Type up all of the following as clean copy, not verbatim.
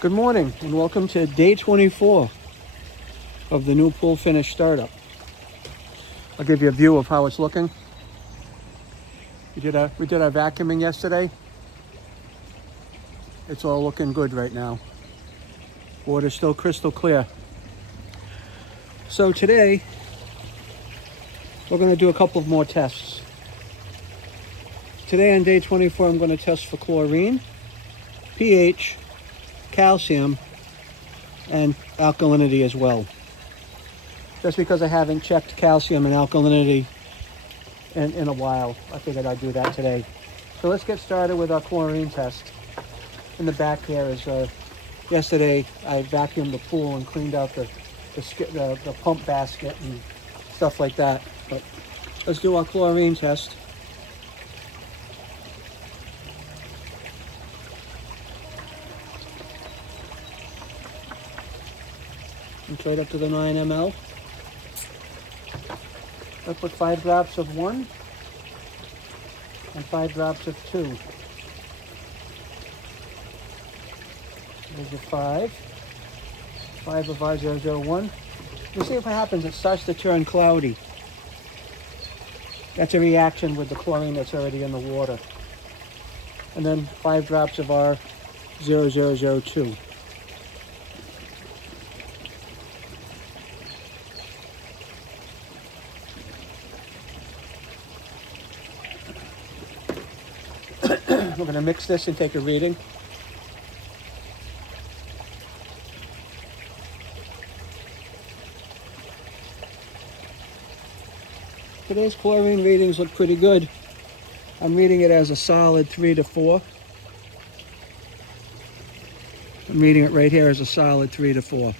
Good morning and welcome to day 24 of the new pool finish startup. I'll give you a view of how it's looking. We did our vacuuming yesterday. It's all looking good right now. Water's still crystal clear. So today we're going to do a couple of more tests. Today on day 24 I'm going to test for chlorine, pH, calcium, and alkalinity as well. Just because I haven't checked calcium and alkalinity in a while, I figured I'd do that today. So let's get started with our chlorine test. In the back here is, yesterday I vacuumed the pool and cleaned out the pump basket and stuff like that. But let's do our chlorine test. It's right up to the 9 ml. I put 5 drops of 1 and 5 drops of 2. There's your 5 of R001. You'll see what happens. It starts to turn cloudy. That's a reaction with the chlorine that's already in the water. And then 5 drops of R0002. We're going to mix this and take a reading. Today's chlorine readings look pretty good. I'm reading it as a solid 3 to 4. I'm reading it right here as a solid 3 to 4.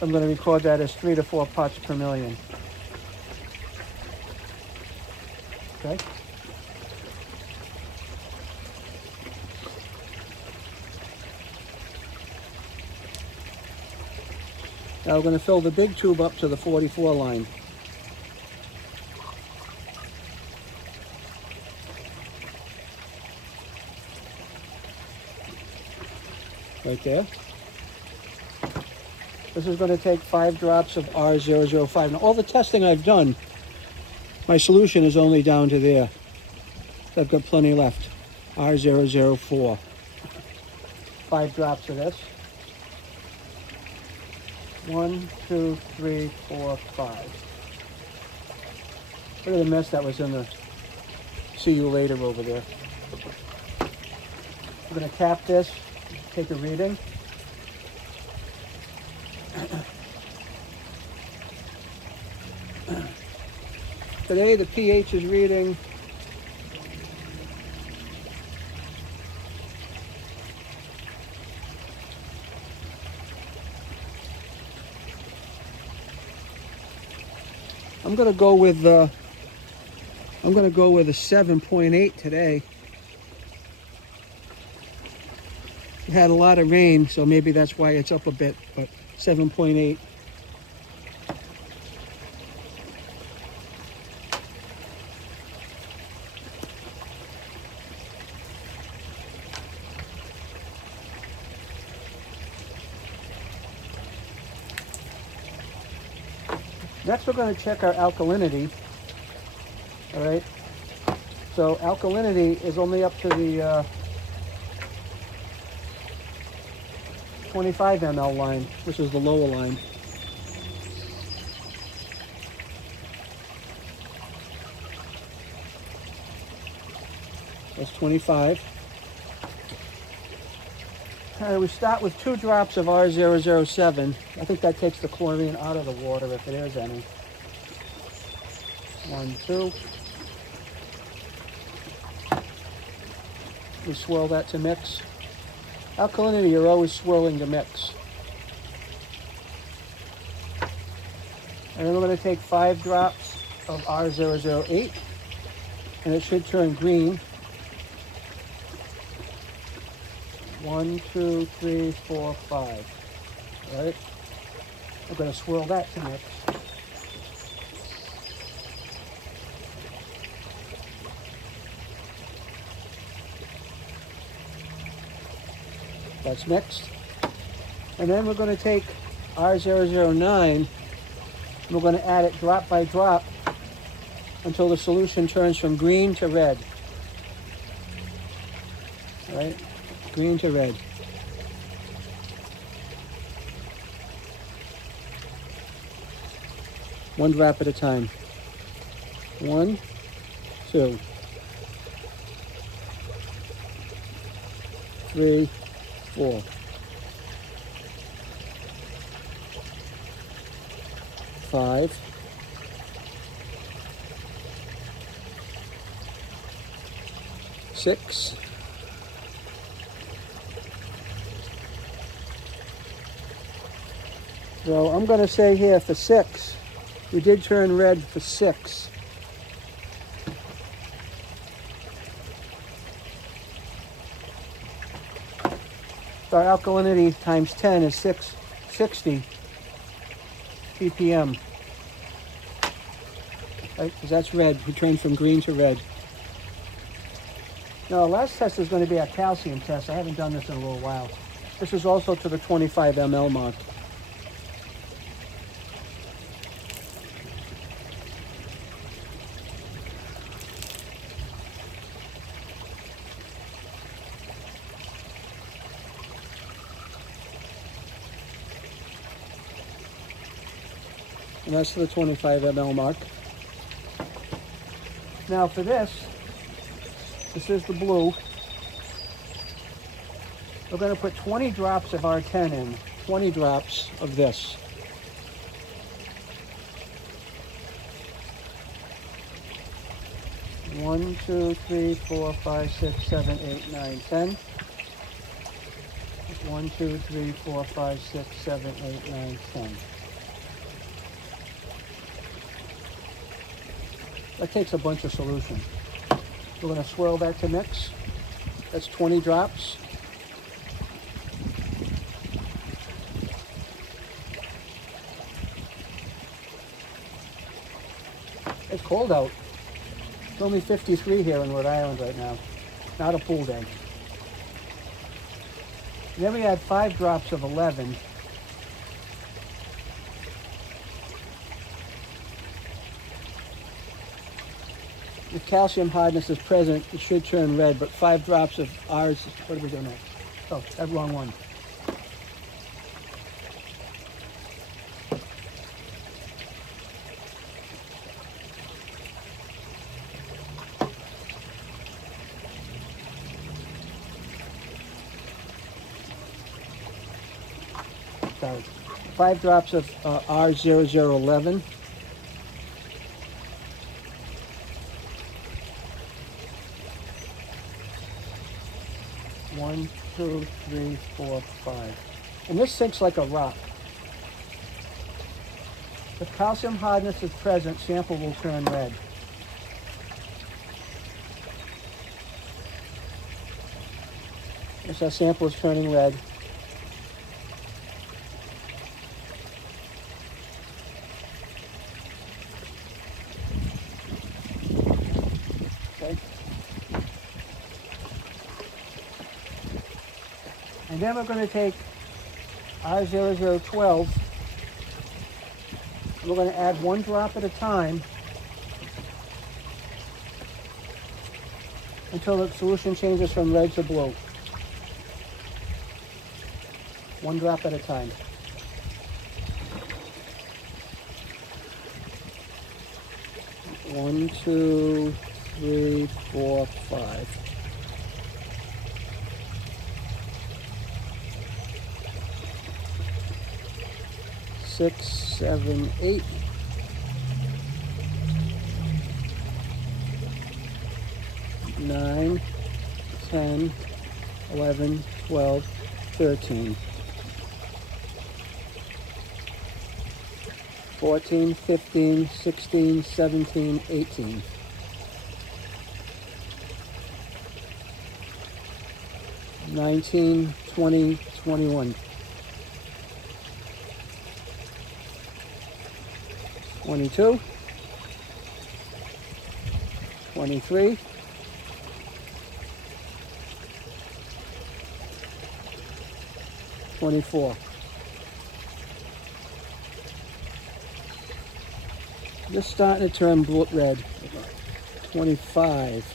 I'm going to record that as 3 to 4 parts per million. Okay. Now we're going to fill the big tube up to the 44 line. Right there. This is going to take 5 drops of R005. Now all the testing I've done, my solution is only down to there. I've got plenty left. R004. 5 drops of this. 1, 2, 3, 4, 5. Look at the mess that was in the see you later over there. We're going to cap this, take a reading. Today the pH is reading I'm going to go with a 7.8 today. It had a lot of rain, so maybe that's why it's up a bit, but 7.8. Next, we're going to check our alkalinity. All right. So alkalinity is only up to the 25 ml line, which is the lower line. That's 25. We start with 2 drops of R007. I think that takes the chlorine out of the water if there is any. 1, 2. We swirl that to mix. Alkalinity, you're always swirling to mix. And then we're going to take 5 drops of R008, and it should turn green. 1, 2, 3, 4, 5. All right? We're going to swirl that to mix. That's mixed. And then we're going to take R009 and we're going to add it drop by drop until the solution turns from green to red. All right, green to red. One drop at a time. 1, 2, 3, 4. 5. 6. 7. So I'm going to say here for 6. We did turn red for 6. So our alkalinity times 10 is 660 ppm. Right? Because that's red. We turned from green to red. Now, our last test is going to be our calcium test. I haven't done this in a little while. This is also to the 25 ml mark. And that's to the 25 ml mark. Now for this is the blue. We're going to put 20 drops of R10 in, 20 drops of this. One, 2, 3, 4, 5, 6, 7, 8, 9, 10. 1, 2, 3, 4, 5, 6, 7, 8, 9, 10. That takes a bunch of solution. We're going to swirl that to mix. That's 20 drops. It's cold out. It's only 53 here in Rhode Island right now. Not a pool day. And then we add 5 drops of 11. If calcium hardness is present, it should turn red, but 5 drops of ours, what are we doing next? Oh, that wrong one. Sorry. 5 drops of R0011. 1, 2, 3, 4, 5. And this sinks like a rock. If calcium hardness is present, sample will turn red. As our sample is turning red. Okay. And then we're going to take R0012. We're going to add 1 drop at a time until the solution changes from red to blue. 1 drop at a time. One, 2, 3, 4, 5. 6, 7, 8. 9, 10, 11, 12, 13. 14, 15, 16, 17, 18. 19, 20, 21. 22, 23, 24, 24. Just starting to turn red. 25.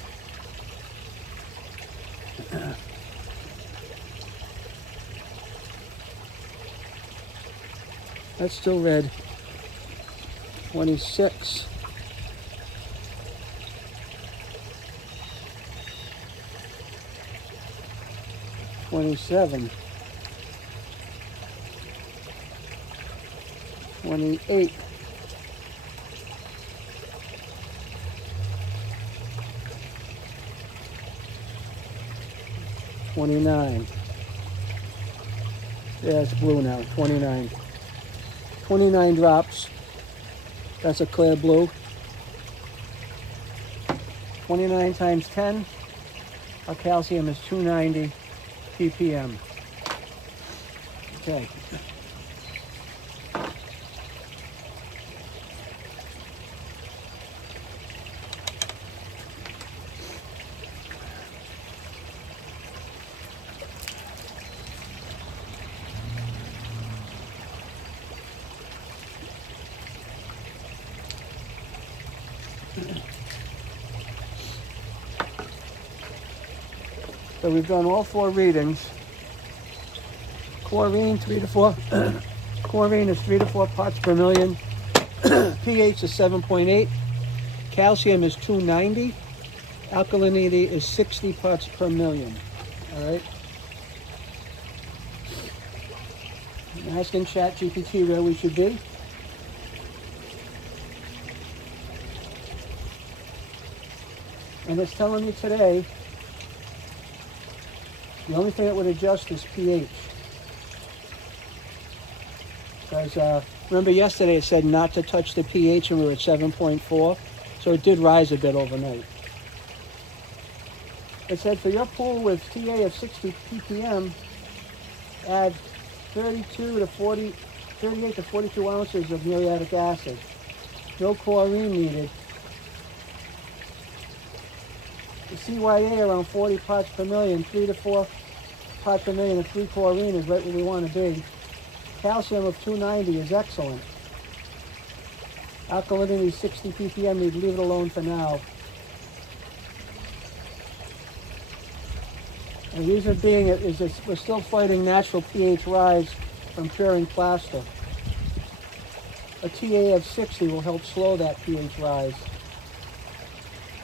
That's still red. 26. 27. 28. 29. Yeah, it's blue now. 29. 29 drops. That's a clear blue. 29 times 10. Our calcium is 290 ppm. Okay. So we've done all 4 readings. Chlorine, 3 to 4. Chlorine is 3 to 4 parts per million. pH is 7.8. Calcium is 290. Alkalinity is 60 parts per million. All right. I'm asking ChatGPT where we should be. And it's telling me today the only thing that would adjust is pH. Because remember yesterday it said not to touch the pH and we were at 7.4. So it did rise a bit overnight. It said for your pool with TA of 60 ppm, add 38 to 42 ounces of muriatic acid. No chlorine needed. The CYA around 40 parts per million, 3 to 4 parts per million of 3 chlorine is right where we want to be. Calcium of 290 is excellent. Alkalinity 60 ppm, we'd leave it alone for now. And the reason being is that we're still fighting natural pH rise from curing plaster. A TA of 60 will help slow that pH rise.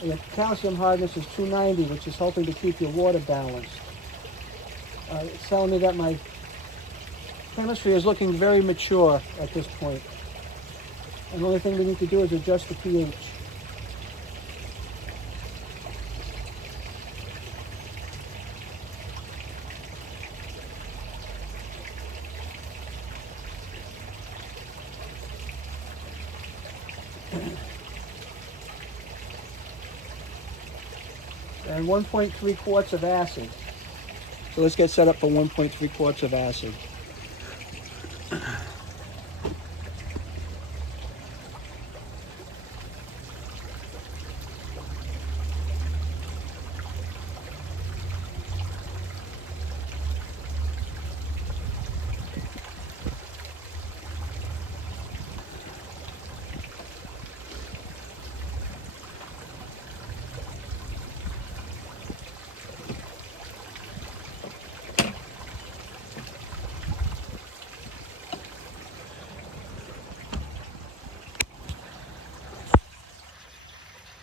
The calcium hardness is 290, which is helping to keep your water balanced. It's telling me that my chemistry is looking very mature at this point. And the only thing we need to do is adjust the pH. And 1.3 quarts of acid. So let's get set up for 1.3 quarts of acid.